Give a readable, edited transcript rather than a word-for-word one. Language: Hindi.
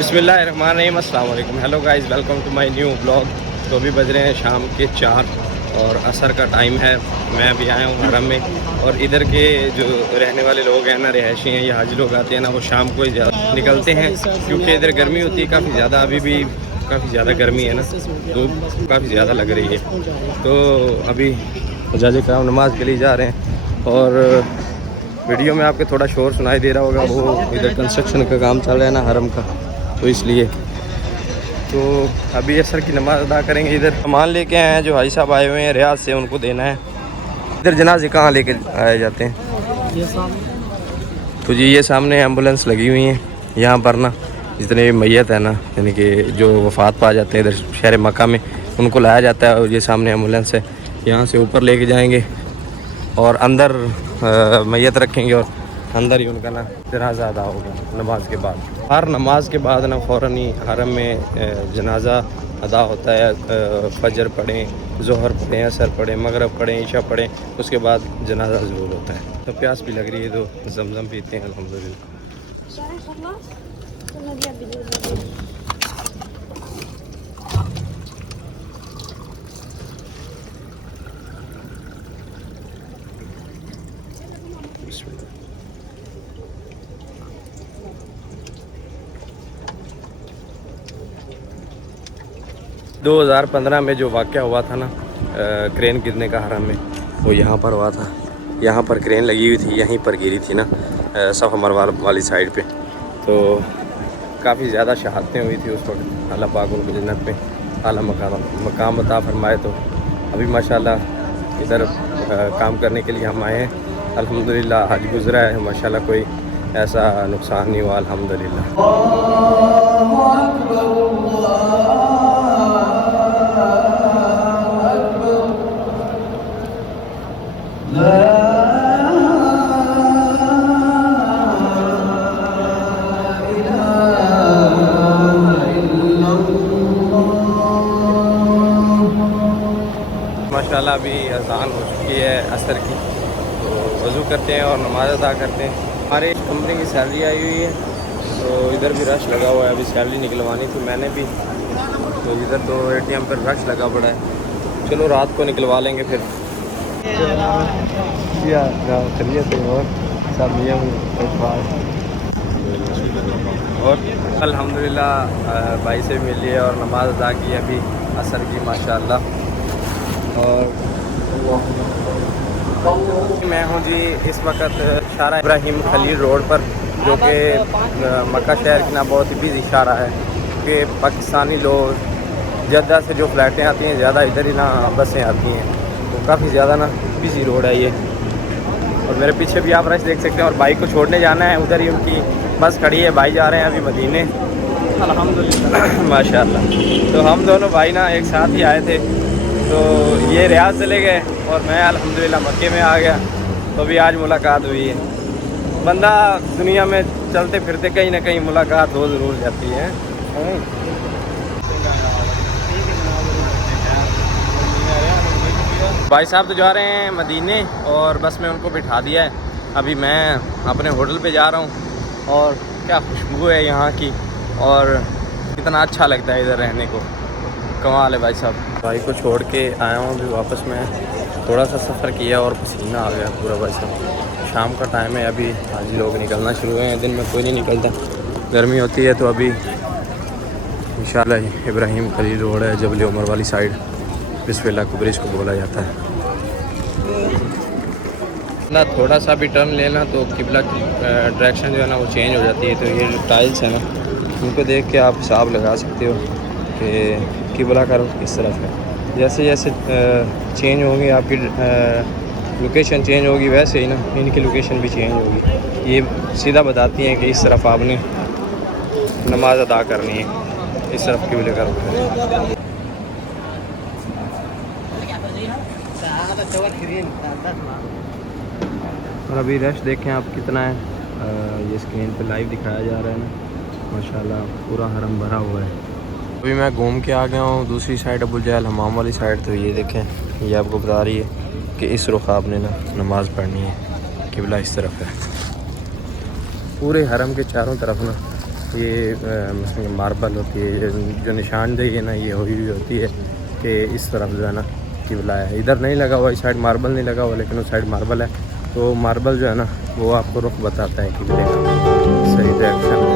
बिस्मिल्लाहिर्रहमानिर्रहीम, अस्सलाम वालेकुम। Hello guys, welcome to my new blog. तो अभी बज रहे हैं शाम के 4 और असर का टाइम है। मैं अभी आया हूँ हरम में, और इधर के जो रहने वाले लोग हैं ना, रिहायशी हैं या हाजी लोग आते हैं ना, वो शाम को ही निकलते हैं क्योंकि इधर गर्मी होती है काफ़ी ज़्यादा। अभी भी काफ़ी ज़्यादा गर्मी है ना, धूप काफ़ी ज़्यादा लग रही है। तो अभी हुज्जाज कराम नमाज के लिए जा रहे हैं, और वीडियो में आपके थोड़ा शोर सुनाई दे रहा होगा, वो इधर कंस्ट्रक्शन का काम चल रहा है ना हरम का, तो इसलिए। तो अभी असर की नमाज़ अदा करेंगे। इधर सामान लेके आए हैं, जो भाई साहब आए हुए हैं रियाद से, उनको देना है। इधर जनाजे कहाँ लेके आए जाते हैं? ये सामने। तो जी ये सामने एम्बुलेंस लगी हुई हैं यहाँ पर ना, जितने भी मैयत है ना, यानी कि जो वफ़ात पा जाते हैं इधर शहर मक्का में, उनको लाया जाता है। और ये सामने एम्बुलेंस है, यहाँ से ऊपर लेके जाएंगे और अंदर मैयत रखेंगे, और अंदर ही उनका ना जनाजा अदा होगा नमाज के बाद। हर नमाज के बाद ना फ़ौरन ही हरम में जनाजा अदा होता है। फजर पढ़ें, ज़ोहर पढ़ें, असर पढ़ें, मगरब पढ़ें, ईशा पढ़ें, उसके बाद जनाजा ज़रूर होता है। तो प्यास भी लग रही है, तो ज़मज़म पीते हैं अल्हम्दुलिल्लाह। 2015 में जो वाक़या हुआ था ना, क्रेन गिरने का हरम में, वो यहाँ पर हुआ था। यहाँ पर क्रेन लगी हुई थी, यहीं पर गिरी थी ना, सफ़ा मरवा वाली साइड पे। तो काफ़ी ज़्यादा शहादतें हुई थी उस वक्त। अल्लाह पाक उनको जन्नत में आला मकाम अता फरमाए। तो अभी माशाल्लाह इधर काम करने के लिए हम आए हैं। अल्हम्दुलिल्लाह हज गुज़रा है माशाल्लाह, कोई ऐसा नुकसान नहीं हुआ अल्हम्दुलिल्लाह। माशाल्लाह अभी अज़ान हो चुकी है असर की, तो वज़ू करते हैं और नमाज़ अदा करते हैं। हमारे कंपनी की सैलरी आई हुई है, तो इधर भी रश लगा हुआ है। अभी सैलरी निकलवानी थी मैंने भी, तो इधर तो ATM पर रश लगा पड़ा है। चलो रात को निकलवा लेंगे फिर। और अल्हम्दुलिल्लाह भाई से मिली और नमाज अदा की अभी असर की माशाल्लाह। और मैं हूँ जी इस वक्त शारा इब्राहिम खलील रोड पर, जो कि मक्का शहर की ना बहुत ही बिज़ी शारा है, कि पाकिस्तानी लोग जद्दा से जो फ़्लाइटें आती हैं ज़्यादा इधर ही ना बसें आती हैं, तो काफ़ी ज़्यादा ना बिज़ी रोड है ये। और मेरे पीछे भी आप रश देख सकते हैं, और बाइक को छोड़ने जाना है, उधर ही उनकी बस खड़ी है। भाई जा रहे हैं अभी मदीने अल्हम्दुलिल्लाह माशाल्लाह। तो हम दोनों भाई ना एक साथ ही आए थे, तो ये रियाद चले गए और मैं अल्हम्दुलिल्लाह मक्के में आ गया। तो अभी आज मुलाकात हुई है। बंदा दुनिया में चलते फिरते कहीं ना कहीं मुलाकात हो ज़रूर जाती है। भाई साहब तो जा रहे हैं मदीने, और बस में उनको बिठा दिया है। अभी मैं अपने होटल पे जा रहा हूँ, और क्या खुशबू है यहाँ की, और कितना अच्छा लगता है इधर रहने को। कमाल है भाई साहब। भाई को छोड़ के आया हूँ अभी वापस में, थोड़ा सा सफ़र किया और पसीना आ गया पूरा भाई साहब। शाम का टाइम है, अभी आज लोग निकलना शुरू हुए हैं। दिन में कोई नहीं निकलता, गर्मी होती है। तो अभी इंशाल्लाह इब्राहिम खलील रोड है, जबल उमर वाली साइड, बिस्मिल्लाह कुबरिश को बोला जाता है ना। थोड़ा सा भी टर्न लेना तो किबला की डायरेक्शन जो है ना वो चेंज हो जाती है। तो ये जो टाइल्स है ना, उनको देख के आप हिसाब लगा सकते हो कि किबला का रुख किस तरफ है। जैसे जैसे चेंज होंगी आपकी लोकेशन चेंज होगी, वैसे ही ना इनकी लोकेशन भी चेंज होगी। ये सीधा बताती हैं कि इस तरफ आपने नमाज अदा करनी है, इस तरफ किबले का रुख है। और अभी रश देखें आप कितना है, ये स्क्रीन पे लाइव दिखाया जा रहा है ना, माशाल्लाह पूरा हरम भरा हुआ है। अभी मैं घूम के आ गया हूँ दूसरी साइड, अबुल जहल हमाम वाली साइड। तो ये देखें, ये आपको बता रही है कि इस रुख आपने ना नमाज़ पढ़नी है, किबला इस तरफ है। पूरे हरम के चारों तरफ ना ये मार्बल होती है, जो निशानदेही है ना ये हुई होती है कि इस तरफ जो है ना किबला है। इधर नहीं लगा हुआ, इस साइड मार्बल नहीं लगा हुआ, लेकिन उस साइड मार्बल है। तो मार्बल जो है ना वो आपको रुख बताता है किबले का, सही डायरेक्शन